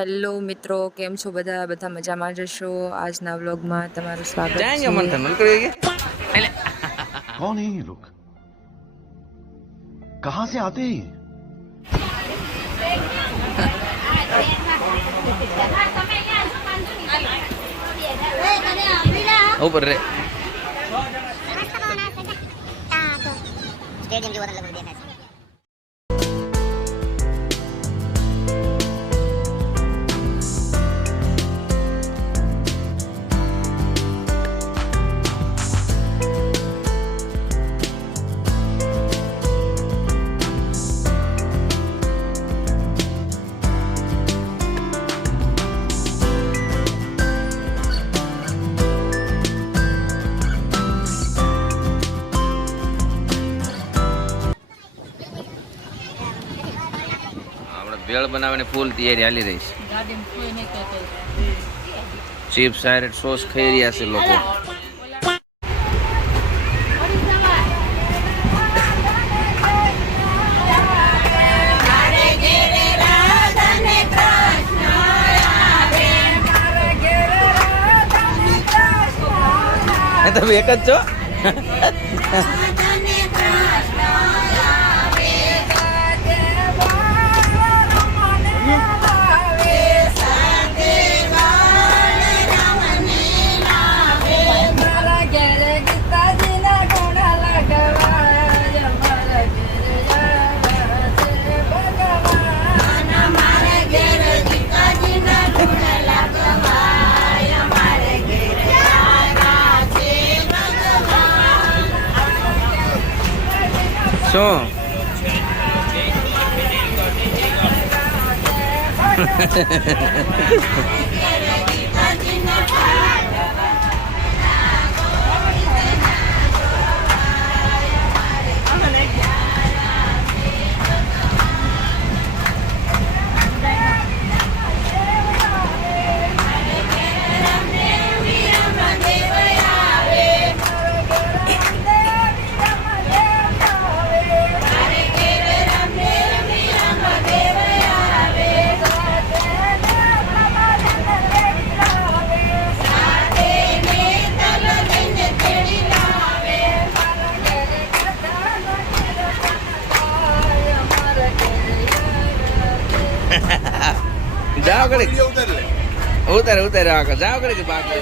Hello મિત્રો કેમ છો બધા બધા મજામાં જશો આજના વ્લોગમાં તમારું સ્વાગત जाएंगे છે मंथन नल करेंगे कौन है ये लोग कहां से आते हैं ये? ऊपर रे સ્ટેડિયમ જેવો લગભગ ભેળ બનાવીને ફૂલ તૈયારી હાલી રહી છે. ચીપ સાયરેટ સોસ ખાઈ રહ્યા છે લોકો. તમે એક જ છો. શું? જાઓ ઘડી ઉતારે ઉતારે આગળ જાઓ ઘડી બાકી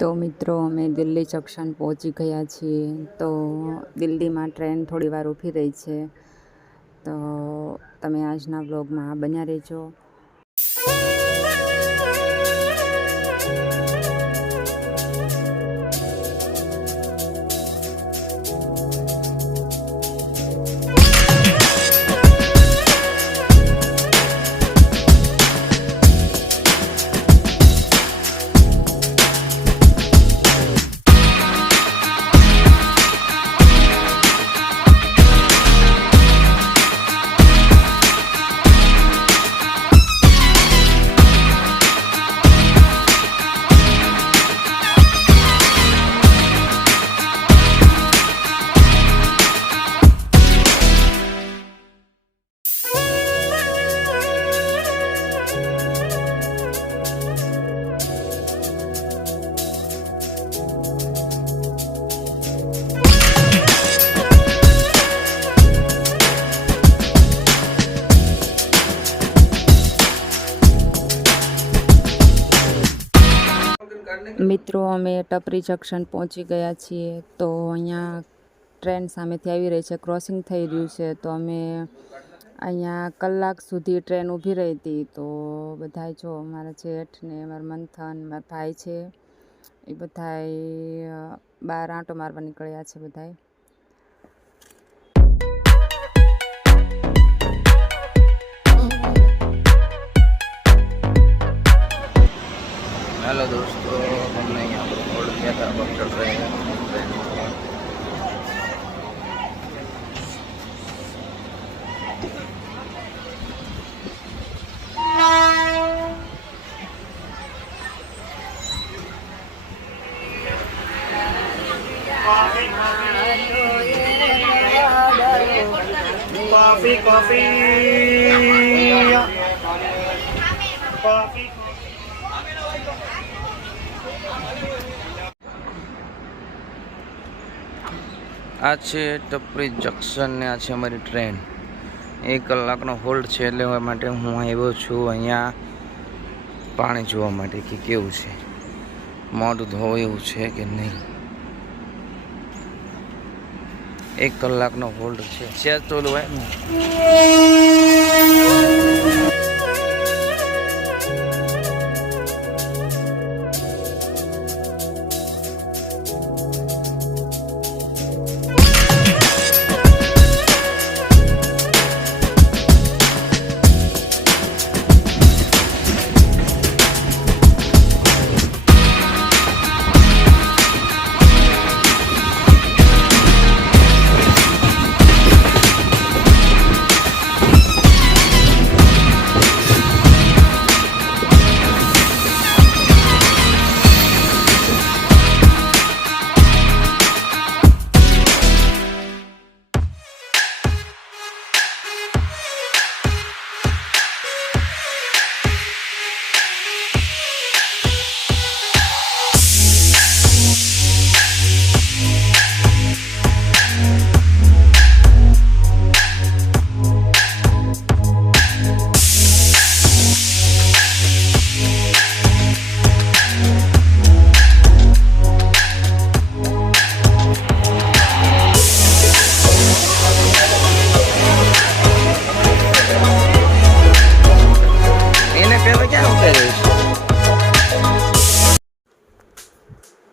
તો મિત્રો, અમે દિલ્હી જંકશન પહોંચી ગયા છીએ. તો દિલ્હીમાં ટ્રેન થોડી વાર ઊભી રહી છે. તો તમે આજના વ્લોગમાં બન્યા રહેજો. મિત્રો, અમે ટપરી જંકશન પહોંચી ગયા છીએ તો અહીંયા ટ્રેન સામેથી આવી રહી છે, ક્રોસિંગ થઈ રહ્યું છે. તો અમે અહીંયા કલાક સુધી ટ્રેન ઊભી રહી હતી. તો બધાય જો મારા જેઠ ને મારા મંથન, મારા ભાઈ છે, એ બધાય બહાર આંટો મારવા નીકળ્યા છે બધાય. હેલો लोग Dr. Coffee, coffee, coffee. આ છે ટપરી જંકશન ને આ છે અમારી ટ્રેન. એક કલાકનો હોલ્ડ છે એટલે માટે હું આવ્યો છું અહીંયા પાણી જોવા માટે કે કેવું છે? મોઢું ધોવું એવું છે કે નહીં? એક કલાકનો હોલ્ડ છે. છે તો હોય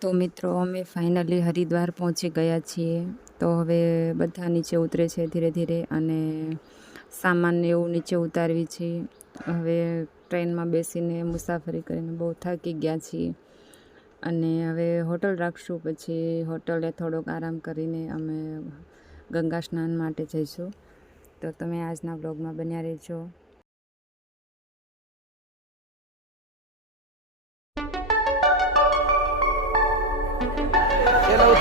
તો મિત્રો, અમે ફાઇનલી હરિદ્વાર પહોંચી ગયા છીએ. તો હવે બધા નીચે ઉતરે છે ધીરે ધીરે અને સામાન એવું નીચે ઉતારવી છે. હવે ટ્રેનમાં બેસીને મુસાફરી કરીને બહુ થાકી ગયા છીએ. અને હવે હોટલ રાખશું, પછી હોટલે થોડોક આરામ કરીને અમે ગંગા સ્નાન માટે જઈશું. તો તમે આજના બ્લોગમાં બન્યા રહેજો. બા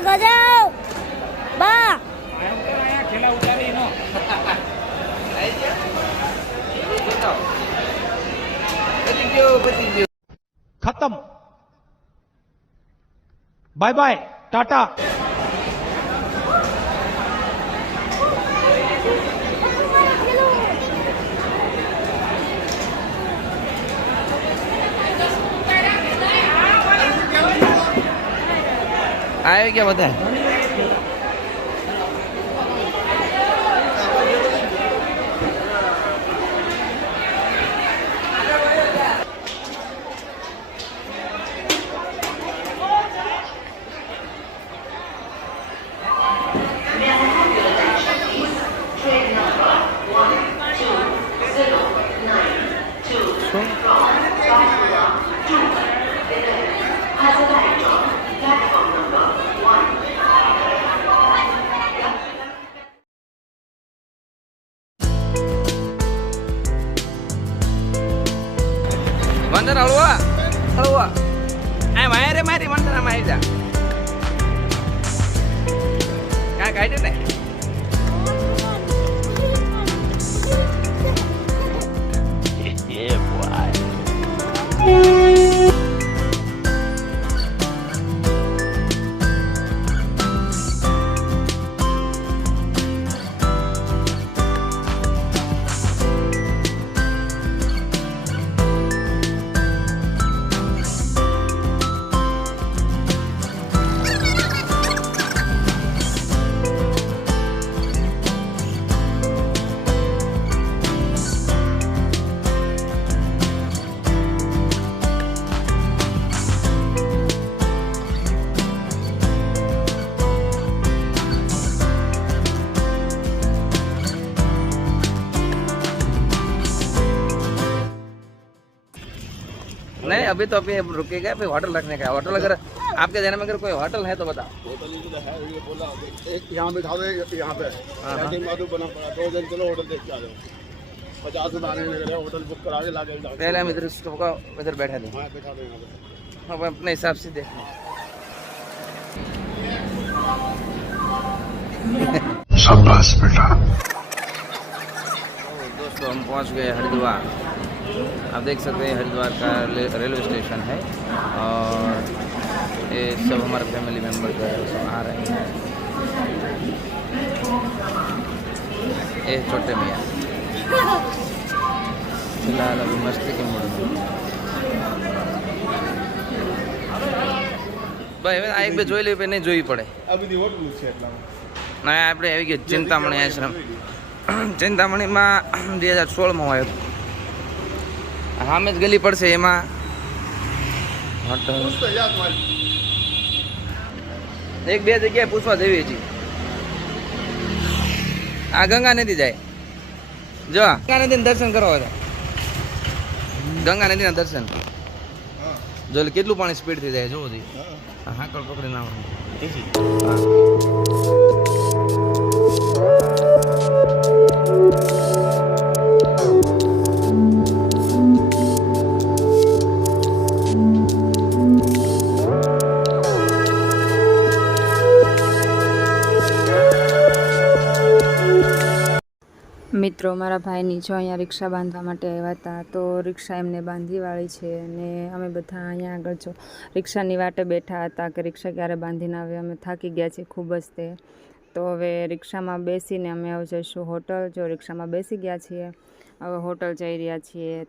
ગજાવ બા છેલ્લા ઉતારી નો પતી ગયો પતી ગયો ખતમ બાય બાય ટાટા આવી ગયા બધા? अभी तो अभी रुकेगा फिर होटल रखने का होटल अगर आपके देने में अगर कोई होटल है तो बताओ। होटल ही तो है ये बोला एक यहाँ बैठा दो यहाँ पे हाँ। पड़ा दो दिन चलो होटल देख के आ जाओ पचास रुपये आने लग रहे हैं, होटल बुक करा के ला पहले हम इधर बैठा दें। हाँ बैठा दो यहाँ पे। अब अपने हिसाब से देख लें। शाबाश बेटा। तो दोस्तों हम पहुँच गए हरिद्वार। आप देख सकते हैं हरिद्वार का ले- रेलवे स्टेशन है और ये सब हमारे फैमिली मेम्बर जो है सब आ रहे हैं ये छोटे मियाँ फिलहाल अभी मस्ती के मूड में ભાઈ હવે આ એક બે જોઈ લેવી નહીં જોવી પડે अभी दी होटल છે એટલામાં ના આપણે આવી ગયો ચિંતામણી આશ્રમ ચિંતામણીમાં બે હજાર સોળમાં હોય સામે જ ગલી પડશે એમાં. એક બે જગ્યાએ પૂછવા જેવી છે આ ગંગા નદી જાય. જો ગંગા નદી દર્શન કરો ગંગા નદીના દર્શન. જો કેટલું પાણી સ્પીડથી જાય જોવો જોઈએ. હાકળ પકડી ના મિત્રો, મારા ભાઈની જો અહીંયા રિક્ષા બાંધવા માટે આવ્યા હતા, તો રિક્ષા એમને બાંધી વાળી છે અને અમે બધા અહીંયા આગળ જો રિક્ષાની વાટે બેઠા હતા કે રિક્ષા ક્યારે બાંધીને આવે, અમે થાકી ગયા છીએ ખૂબ જ તે. તો હવે રિક્ષામાં બેસીને અમે હવે જઈશું હોટલ. જો રિક્ષામાં બેસી ગયા છીએ, હવે હોટલ જઈ રહ્યા છીએ.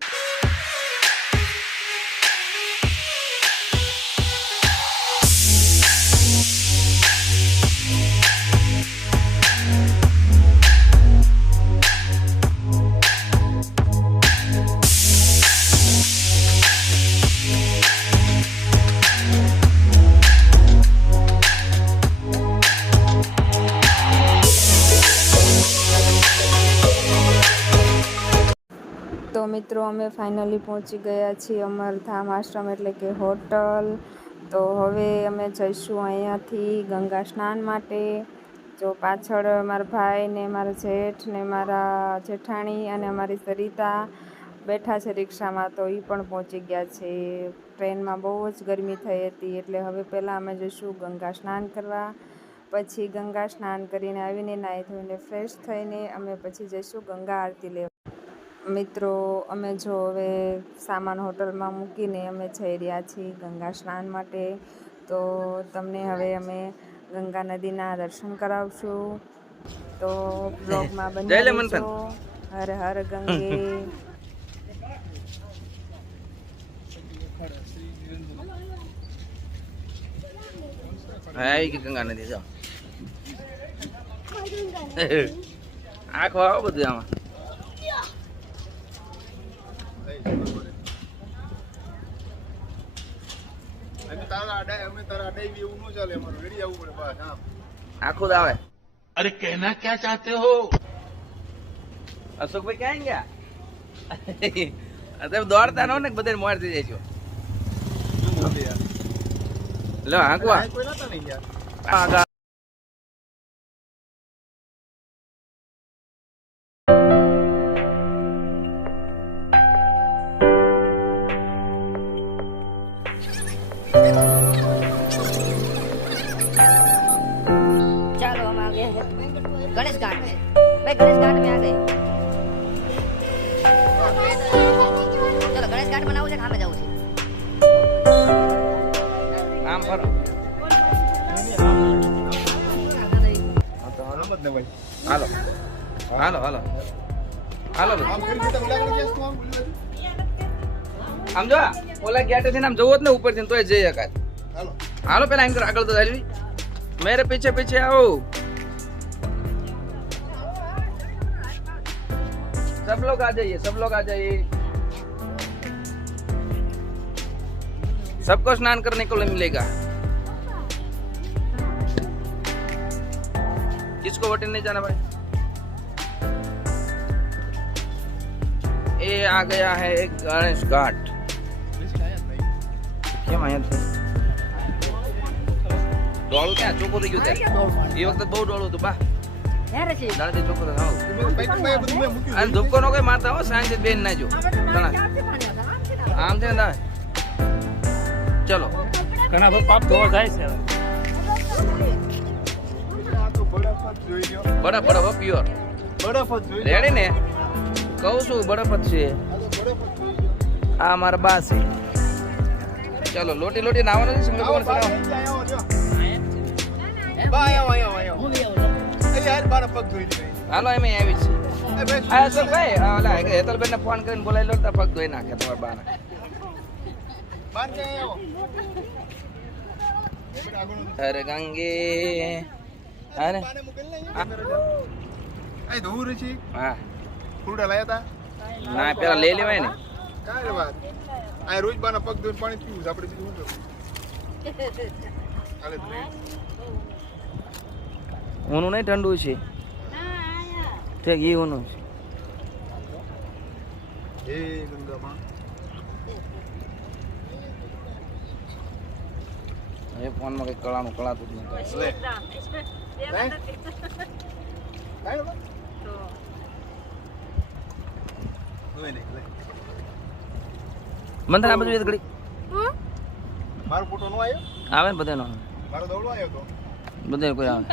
મિત્રો, અમે ફાઇનલી પહોંચી ગયા છીએ અમરધામ આશ્રમ એટલે કે હોટલ. તો હવે અમે જઈશું અહીંયાથી ગંગા સ્નાન માટે. જો પાછળ મારા ભાઈ ને મારા જેઠ ને મારા જેઠાણી અને અમારી સરિતા બેઠા છે રિક્ષામાં, તો એ પણ પહોંચી ગયા છે. ટ્રેનમાં બહુ જ ગરમી થઈ હતી, એટલે હવે પહેલાં અમે જઈશું ગંગા સ્નાન કરવા. પછી ગંગા સ્નાન કરીને આવીને નાહી ધોઈને ફ્રેશ થઈને અમે પછી જઈશું ગંગા આરતી લેવા. મિત્રો અમે જો હવે સામાન હોટલમાં મૂકીને અમે જઈ રહ્યા છીએ ગંગા સ્નાન માટે. તો તમને હવે અમે ગંગા નદીના દર્શન કરાવશું. તો બ્લોગમાં બની લે હર હર ગંગે. આવી ગઈ ગંગા નદી જાઓ. આખો આવો બધું આમાં. અરે કહેના ક્યાં ચાહતે હો? અશોકભાઈ ક્યાં ગયા? તમે દોડતા ન ને બધા મોડ જાય જશો લો હાંકવા. રમત ને ભાઈ હાલો હાલો હાલો હાલો આમ કરી દીધા ઓલા કરી જઈશ તું આમ ઓલી બાજુ? આમ જો ઓલા ગેટ છે ને આમ જવો જ ને ઉપર થી તોય જઈ શકાય હાલો હાલો પેલા એમ કરો આગળ તો ચાલવી મેરે પીછે પીછે आओ सब लोग आ जाइए सब लोग आ जाइए सबको स्नान करने को मिलेगा किसको वोटिंग नहीं जाना भाई ये आ गया है एक गणेश घाट કેમ અહીંયા ડોળું ક્યાં ચોખ્ખું થઈ ગયું ત્યારે એ વખતે બહુ ડોળું હતું બા ક્યારે છે દાડાથી ચોખ્ખું તો ખાવ બાઈક માં બધું મેં મૂક્યું અને ધૂપકો નો કઈ મારતા હો સાંજે બેન ના જો ઘણા આમ છે ને તારે ચલો ઘણા બધા પાપ ધોવા જાય છે હવે. આ તો બરફ બરફ પ્યોર બરફ જ રેડી ને? કહું છું બરફ જ છે. આ મારા બા છે. ચાલો લોટી લોટી નાવાનો છે સિંગલ કોણ. હાલો એમ આવી છે. એ ભાઈ, આ અસલ ભાઈ આ ઓલા હેતલબેન ને ફોન કરીને બોલાવી લો તો પગ ધોઈ નાખે તમારા બાના. બાર. અરે ગંગે. મૂકેલ ને. અહીં છે? હા. ફૂડા લાયા હતા ના પેલા લઈ લેવાય ને. કાંઈ વાત. આ રોજ બાના પગ ધોઈને પાણી પીવું આપણે બીજું શું કરવું? હાલે. ઊનું નહીં ઠંડુ છે? ઠીક એ ઊનું છે. એ ગંગામાં. એ ફોનમાં કઈ કળાનું કળાતું જ. મને આ બધું એ ઘડી મારો ફોટો નો આવ્યો આવે ને બધાનો મારો દોડો આવ્યો તો બધે કોઈ આવે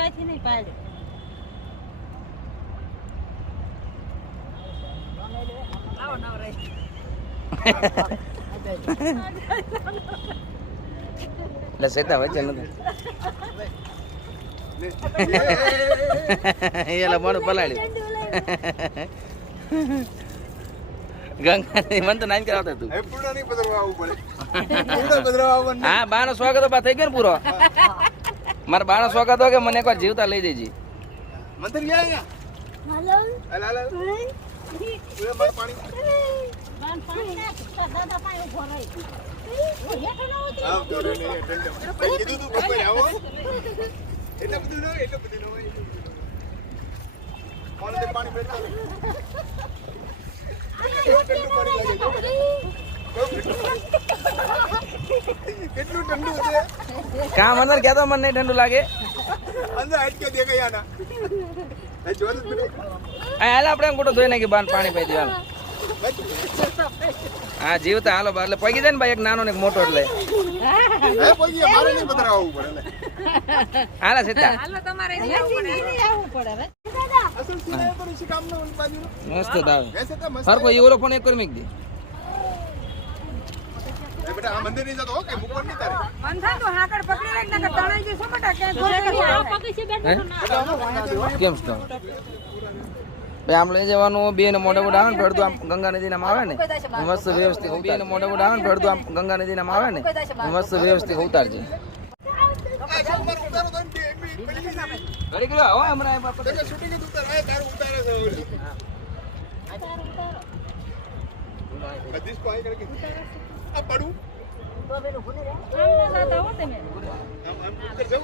એટલે સેતા વચ્ચે નથી એટલે મોડું પલાળ્યું. ગંગા મને તો નાઈન કરાવતા તું. હા બાનો સ્વાગત તો થઈ ગયો ને પૂરો. મારે બાનો સ્વાગત હતો કે મને એકવાર જીવતા લઈ ગયા પાણી. દે કેટલું ઠંડુ છે કામ અંદર તો મને નહીં ઠંડુ લાગે? અંદર હાટ કે દેખાય આના એ જોર જ બેઠો. આ હાલ આપણે એમ ખોટો ધોઈ નાખી બાર પાણી પાઈ દેવાનું. હા જીવતા હાલો બા એટલે પગી જાય ને ભાઈ એક નાનો ને એક મોટો એટલે. હાલા સીતા. મસ્ત દાવે હર કોઈ ઓલો પણ એક કરી મેક દે. એ બેટા આ મંદિર નહીં જતો હો કે મુકવા નહીં તારે? હે? કેમ સ્ટો ભાઈ આમ લઈ જવાનું બે ને મોટા મોટા આવે ને ભરતું આમ ગંગા નદી નામ આવે ને મસ્ત વ્યવસ્થિત બે ને મોટા મોટા આવે ને ભરતું આમ ગંગા નદી નામ આવે ને મસ્ત વ્યવસ્થિત ઉતારજે. તો પેલી તમે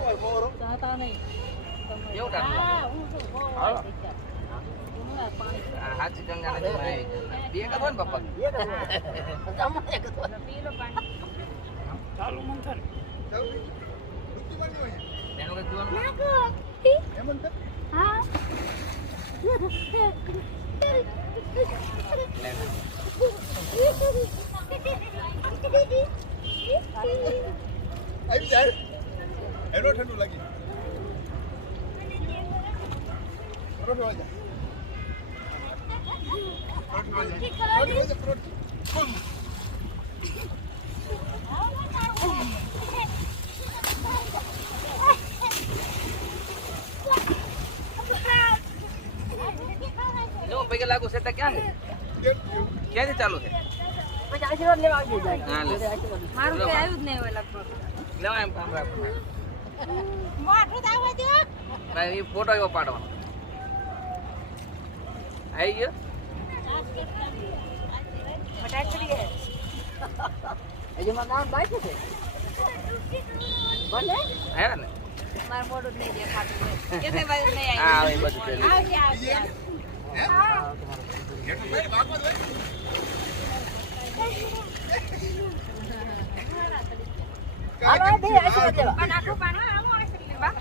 પડું. આમ હાચી ગંગા નદી માં આવી ગઈ. બે કદો ને પપ્પા ચાલુ મંથન ચાલ બુદ્ધિ મારી હોય એનું કઈ જોવાનું એમ અંતર આવી જાય એનો ઠંડુ લાગી પરોઠો વાજા પરોઠો વાજા પરોઠો વાજા પરોઠો બૂમ. જો પૈકે લાગુ છે તો ક્યાં છે ગેટ થયું. ક્યાંથી ચાલુ છે હા લે મારું આવ્યું જ નહીં હોય લગભગ એમ કામ રાખો ભાઈ ફોટો એવો પાડવાનો આવી ગયો હે ને મારું મોઢું નહીં દેખાતું કે બાજુ નહીં હા બધું પેલું. આવશે આવશે ભાઈ કેમ છે? આ જો.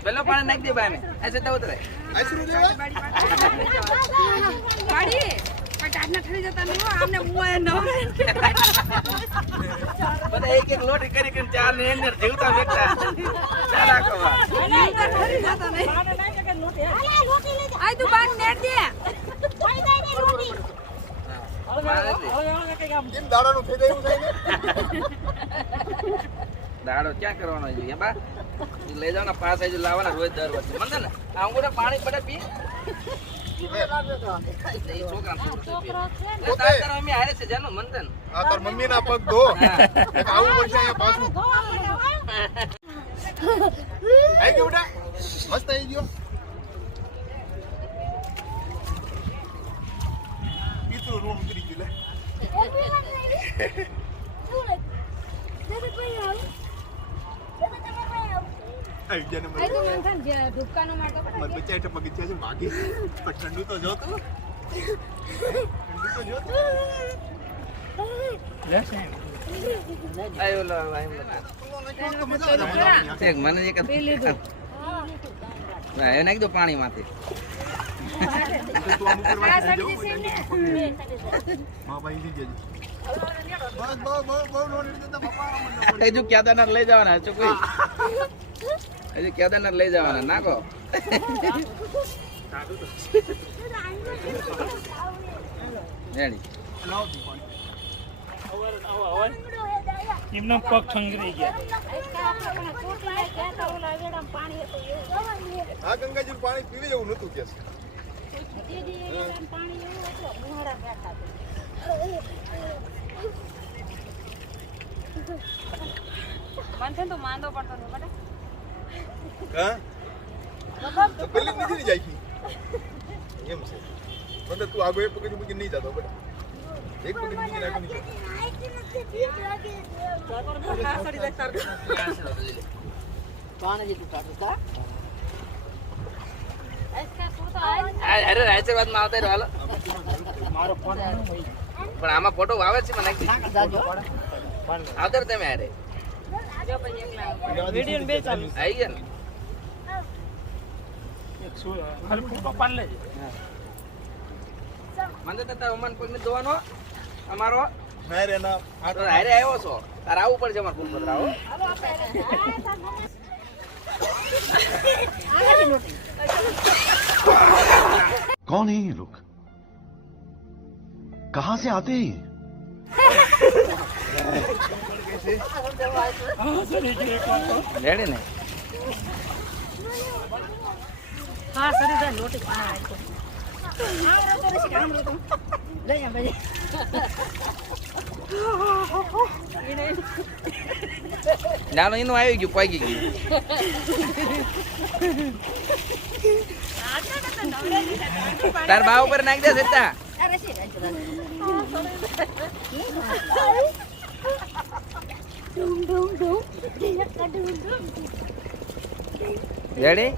પેલો પાણી નાખી દે બાને. આ સીધા ઉતરે આશરું દેવા? બધા એક એક લોટી કરી કરીને ચારની અંદર જીવતા બેઠા. ચાલ આખો વાર. કેમ દાડાનું થઈ જાય એવું થાય છે? દાડો ક્યાં કરવાનો બા? લઈ જાવ ને પાસ આવી લાવવાના રોજ દર વર્ષે મને ને આ પાણી પડે પી. મમ્મી મમ્મીના પગ ધો. આવું પડશે અહીંયા પાછું. આઈ ગયો મસ્ત આઈ ગયો પિતૃ રૂમ ઉતરી ગયું લે આવી ગયા ને મને મારા બચ્ચા એટલે બગીચા છે માગી. પણ ઠંડુ તો જો તું. ઠંડુ તો જો તું. આયો લો આયો મજા આવે. એક મને એક ના એ નાખી દો પાણીમાંથી. માંથી. હા ભાઈ ઈ જજે. બસ બહુ બહુ બહુ નો લીધો હજુ કેદારનાથ લઈ જવાના? છો કોઈ? હજુ કેદારનાથ લઈ જવાના? નાખો. એમનો પગ ઠંગરી ગયા. આ ગંગાજી પાણી પીવી એવું નતું કે છે. હા તો પેલી નીચે ની જાય છે. એમ છે મને તું આગળ એક પગજ મૂકીને નહીં જતો બેટા એક પગજ મૂકીને આગળ નહીં જતો. અરે આશીર્વાદમાં આવતા રહ્યો હાલો મારો ફોન પણ આમાં ફોટો આવે છે મને આવતર તમે અરે વિડિયો બે ચાલુ. આવી ગયા ને. એક શું હાલ પપ્પા લેજે મને તો તારા ઓમાન દોવાનો અમારો. હારે ના. હારે આવ્યો છો. તાર આવું પડશે અમાર ફૂલપત્ર આવો કોણ હે લોક? कहां से आते हैं ये? હા સરી ગયો એક વાર તો રેડી ને નાનો એનું આવી ગયું પાકી ગયું તાર બા ઉપર નાખી દે સીતા રેડી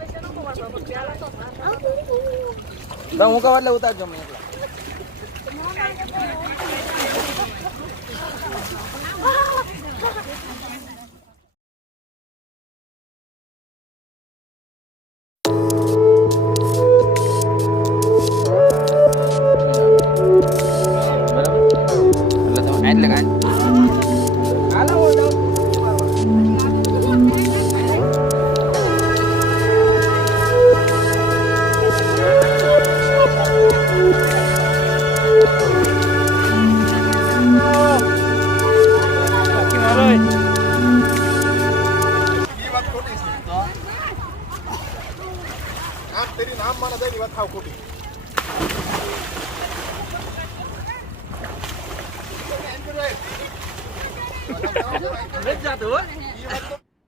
હું કવર એટલે ઉતારજો મને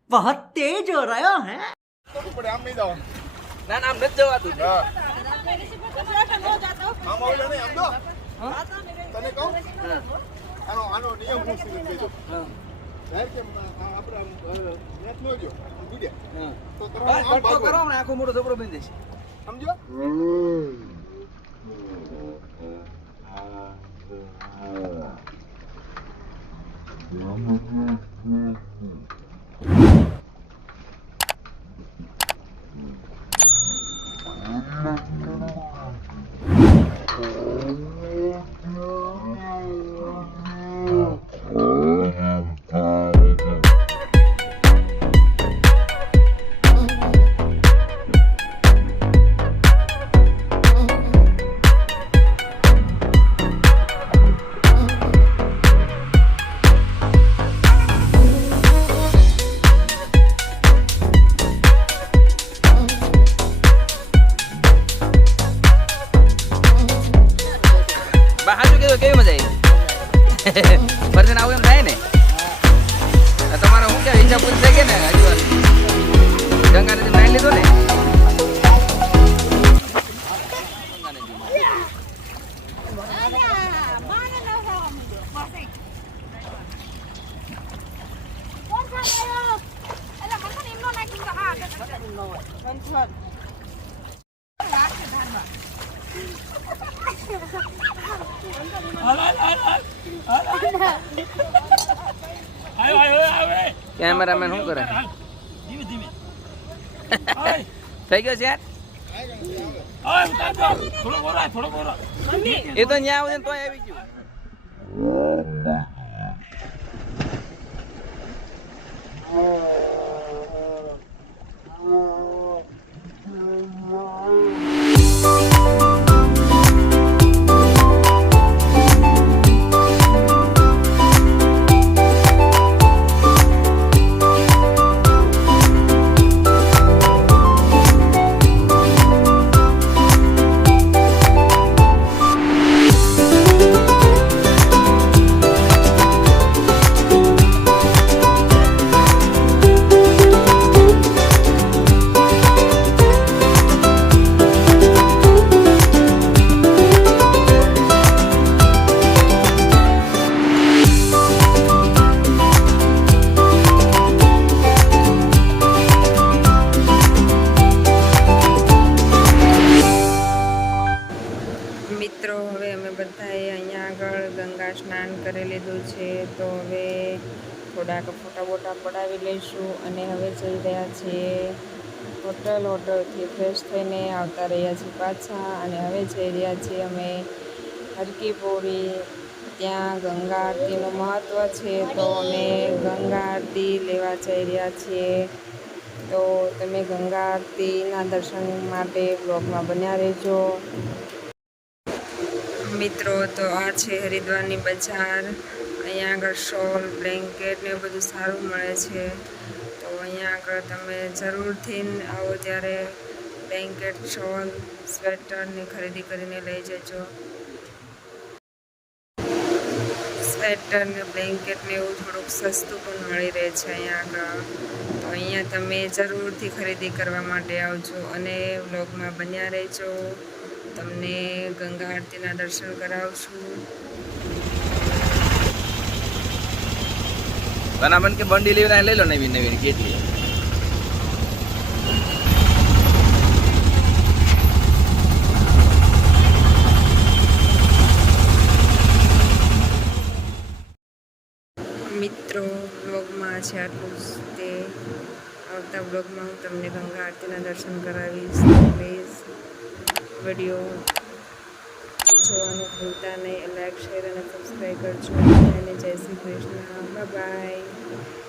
बहुत तेज हो रहा है પડે આમ નહીં જવાનું ના ના આમ નથી જવાતું હા આમ આવેલા નહીં આમ તો તને કહું આનો આનો નિયમ હું શું કહેજો હા. જાહેર કે આ આપણે આમ મેચ નો જો ગુડ્યા હા. તો બસ કરવાનું આમ ભટકો કરો ભાગવાનું. ને આખો મોટો છોકરો બની જશે સમજો Mm-hmm. Mm-hmm. શું કરે? ધીમે ધીમે. થઈ ગયો છે એ તો ન્યા આવે તો આવી ગયું. થોડાક ફોટા બોટા પડાવી લઈશું અને હવે જઈ રહ્યા છીએ હોટલ, હોટલથી ફ્રેશ થઈને આવતા રહ્યા છીએ પાછા અને હવે જઈ રહ્યા છીએ અમે હરકી પોળી ત્યાં ગંગા આરતીનું મહત્ત્વ છે તો અમે ગંગા આરતી લેવા જઈ રહ્યા છીએ. તો તમે ગંગા આરતીના દર્શન માટે બ્લોગમાં બન્યા રહેજો. મિત્રો, તો આ છે હરિદ્વારની બજાર. અહીંયા આગળ શોલ, બ્લેન્કેટ ને બધું સારું મળે છે. તો અહીંયા આગળ તમે જરૂરથી આવો ત્યારે બ્લેન્કેટ, શોલ સ્વેટરની ખરીદી કરીને લઈ જજો. સ્વેટર ને બ્લેન્કેટ ને એવું થોડુંક સસ્તું પણ મળી રહે છે અહીંયા આગળ. તો અહીંયા તમે જરૂરથી ખરીદી કરવા માટે આવજો અને વ્લોગમાં બન્યા રહેજો. તમને ગંગા આરતીના દર્શન કરાવશું. બનાવન કે બંડી લેવી લઈ લો નવી નવી કેટલી. મિત્રો બ્લોગમાં છે આટલું તે. આવતા બ્લોગમાં હું તમને ગંગા આરતીના દર્શન કરાવીશ. પ્લીઝ વીડિયો જોવાનું ભૂલતા નહીં. લાઈક શેર અને સબસ્ક્રાઈબ કરજો. અને જય શ્રી કૃષ્ણ. બાય